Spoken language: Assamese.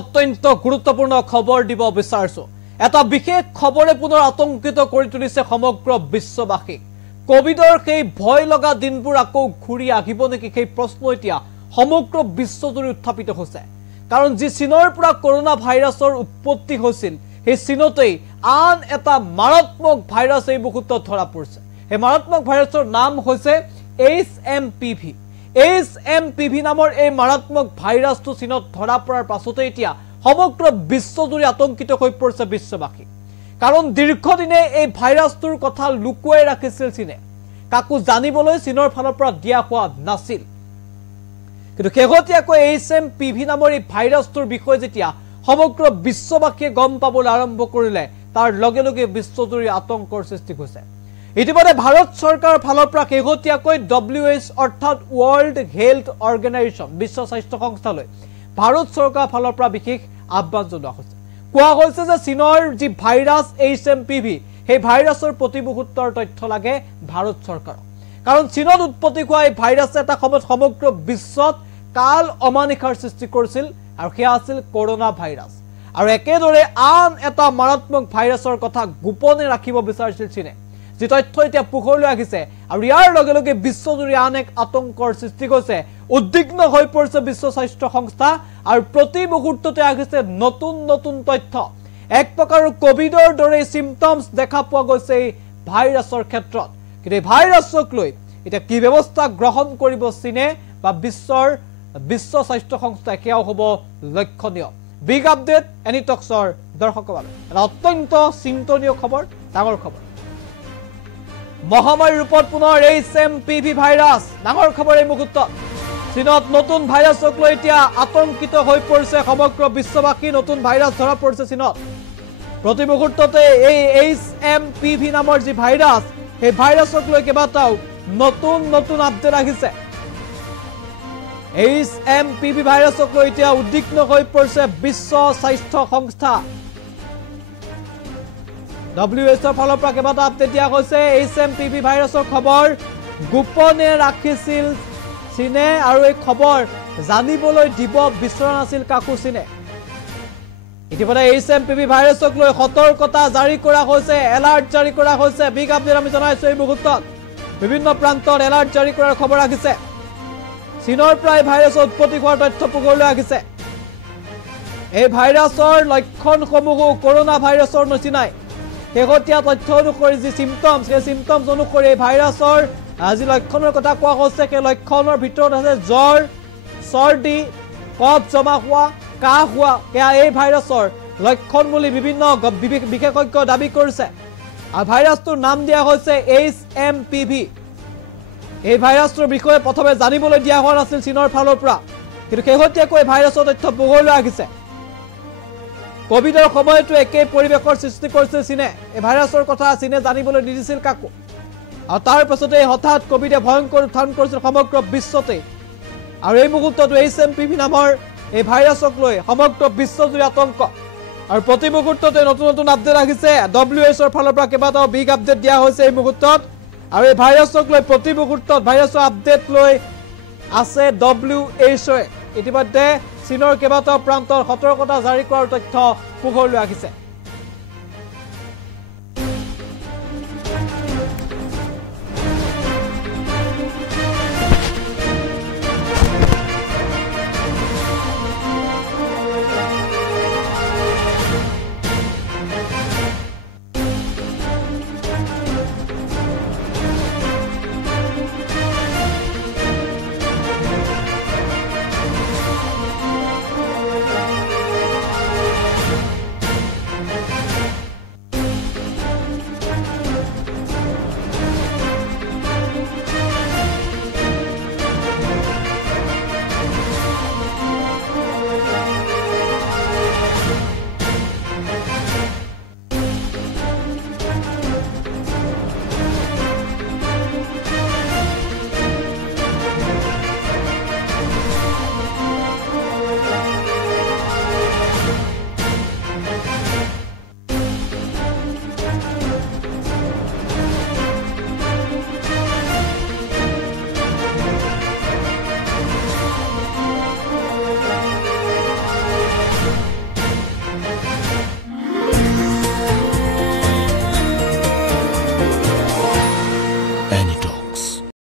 অত্যন্ত গুৰুত্বপূৰ্ণ খবৰ দিব বিচাৰিছো এটা বিশেষ খবৰে পুনৰ আতংকিত কৰি তুলিছে সমগ্ৰ বিশ্ববাসীক কোভিডৰ সেই ভয় লগা দিনবোৰ আকৌ ঘূৰি আহিব নেকি সেই প্ৰশ্ন এতিয়া সমগ্ৰ বিশ্বজুৰি উত্থাপিত হৈছে কাৰণ যি চীনৰ পৰা কৰোনা ভাইৰাছৰ উৎপত্তি হৈছিল সেই চীনতেই আন এটা মাৰাত্মক ভাইৰাছ এই মুহূৰ্তত ধৰা পৰিছে এই মাৰাত্মক ভাইৰাছৰ নাম হৈছে HMPV নামৰ এই মাৰাত্মক ভাইৰাছটো চীনত ধৰা পৰাৰ পাছতে এতিয়া সমগ্ৰ বিশ্বজুৰি আতংকিত হৈ পৰিছে বিশ্ববাসী কাৰণ দীৰ্ঘদিনে এই ভাইৰাছটোৰ কথা লুকুৱাই ৰাখিছিল চীনে কাকো জানিবলৈ চীনৰ ফালৰ পৰা দিয়া হোৱা নাছিল কিন্তু শেহতীয়াকৈ HMPV নামৰ এই ভাইৰাছটোৰ বিষয়ে যেতিয়া সমগ্ৰ বিশ্ববাসীয়ে গম পাবলৈ আৰম্ভ কৰিলে তাৰ লগে লগে বিশ্বজুৰি আতংকৰ সৃষ্টি হৈছে ইতিমধ্যে ভাৰত চৰকাৰৰ ফালৰ পৰা শেহতীয়াকৈ WHO অৰ্থাৎ ওয়াৰ্ল্ড হেলথ অৰ্গেনাইজেশ্যন বিশ্ব স্বাস্থ্য সংস্থালৈ ভাৰত চৰকাৰৰ ফালৰ পৰা বিশেষ আহ্বান জনোৱা হৈছে কোৱা হৈছে যে চীনৰ যি ভাইৰাছ HMPV সেই ভাইৰাছৰ প্ৰতিমুহূৰ্তৰ তথ্য লাগে ভাৰত চৰকাৰক কাৰণ চীনত উৎপত্তি হোৱা এই ভাইৰাছে এটা সময়ত সমগ্ৰ বিশ্বত কাল অমানিশাৰ সৃষ্টি কৰিছিল আৰু সেয়া আছিল কৰোনা ভাইৰাছ আৰু একেদৰে আন এটা মাৰাত্মক ভাইৰাছৰ কথা গোপনে ৰাখিব বিচাৰিছিল চীনে যি তথ্য এতিয়া পোহৰলৈ আহিছে আৰু ইয়াৰ লগে লগে বিশ্বজুৰি আন এক আতংকৰ সৃষ্টি হৈছে উদ্বিগ্ন হৈ পৰিছে বিশ্ব স্বাস্থ্য সংস্থা আৰু প্ৰতি মুহূৰ্ততে আহিছে নতুন নতুন তথ্য এক প্ৰকাৰৰ কোভিডৰ দৰে সিম্পটমছ দেখা পোৱা গৈছে এই ভাইৰাছৰ ক্ষেত্ৰত কিন্তু এই ভাইৰাছক লৈ এটা কি ব্যৱস্থা গ্ৰহণ কৰিব চীনে বা বিশ্ব স্বাস্থ্য সংস্থাই সেয়াও হ'ব লক্ষণীয় বিগ আপডেট এনি টক্সৰ দৰ্শকৰ বাবে এটা অত্যন্ত চিন্তনীয় খবৰ ডাঙৰ খবৰ মহামাৰীৰ ৰূপত পুনৰ HMPV ভাইৰাছ ডাঙৰ খবৰ এই মুহূৰ্তত চীনত নতুন ভাইৰাছক লৈ এতিয়া আতংকিত হৈ পৰিছে সমগ্ৰ বিশ্ববাসী নতুন ভাইৰাছ ধৰা পৰিছে চীনত প্ৰতি মুহূৰ্ততে এই HMPV নামৰ যি ভাইৰাছ সেই ভাইৰাছক লৈ কেইবাটাও নতুন নতুন আপডেট আহিছে HMPV ভাইৰাছক লৈ এতিয়া উদ্বিগ্ন হৈ পৰিছে বিশ্ব স্বাস্থ্য সংস্থা WHO ফালৰ পৰা কেইবাটা আপডেট দিয়া হৈছে HMPV ভাইৰাছৰ খবৰ গোপনে ৰাখিছিল চীনে আৰু এই খবৰ জানিবলৈ দিব বিচৰা নাছিল কাকো চীনে ইতিমধ্যে HMPV ভাইৰাছক লৈ সতৰ্কতা জাৰি কৰা হৈছে এলাৰ্ট জাৰি কৰা হৈছে বিগ আপডেট আমি জনাইছো এই মুহূৰ্তত বিভিন্ন প্ৰান্তত এলাৰ্ট জাৰি কৰাৰ খবৰ আহিছে চীনৰ পৰা এই ভাইৰাছৰ উৎপত্তি হোৱাৰ তথ্য পোহৰলৈ আহিছে এই ভাইৰাছৰ লক্ষণসমূহ কৰোনা ভাইৰাছৰ নিচিনাই শেহতীয়া তথ্য অনুসৰি যি সিম্পটমছ সেই সিম্পটমছ অনুসৰি এই ভাইৰাছৰ আজি লক্ষণৰ কথা কোৱা হৈছে সেই লক্ষণৰ ভিতৰত আছে জ্বৰ চৰ্দি কফ জমা হোৱা কাহ হোৱা এয়া এই ভাইৰাছৰ লক্ষণ বুলি বিভিন্ন বিশেষজ্ঞ দাবী কৰিছে আৰু ভাইৰাছটোৰ নাম দিয়া হৈছে HMPV এই ভাইৰাছটোৰ বিষয়ে প্ৰথমে জানিবলৈ দিয়া হোৱা নাছিল চীনৰ ফালৰ পৰা কিন্তু শেহতীয়াকৈ ভাইৰাছৰ তথ্য পোহৰলৈ আহিছে কোভিডৰ সময়তো একেই পৰিৱেশৰ সৃষ্টি কৰিছিল চীনে এই ভাইৰাছৰ কথা চীনে জানিবলৈ নিদিছিল কাকো আৰু তাৰ পাছতে হঠাৎ কোভিডে ভয়ংকৰ উত্থান কৰিছিল সমগ্ৰ বিশ্বতে আৰু এই মুহূৰ্তত HMPV নামৰ এই ভাইৰাছক লৈ সমগ্ৰ বিশ্বজুৰি আতংক আৰু প্ৰতি মুহূৰ্ততে নতুন নতুন আপডেট আহিছে WHOৰ ফালৰ পৰা কেইবাটাও বিগ আপডেট দিয়া হৈছে এই মুহূৰ্তত আৰু এই ভাইৰাছক লৈ প্ৰতি মুহূৰ্তত ভাইৰাছৰ আপডেট লৈ আছে WHO ইতিমধ্যে চীনৰ কেইবাটাও প্ৰান্তৰ সতৰ্কতা জাৰি কৰাৰ তথ্য পোহৰলৈ আহিছে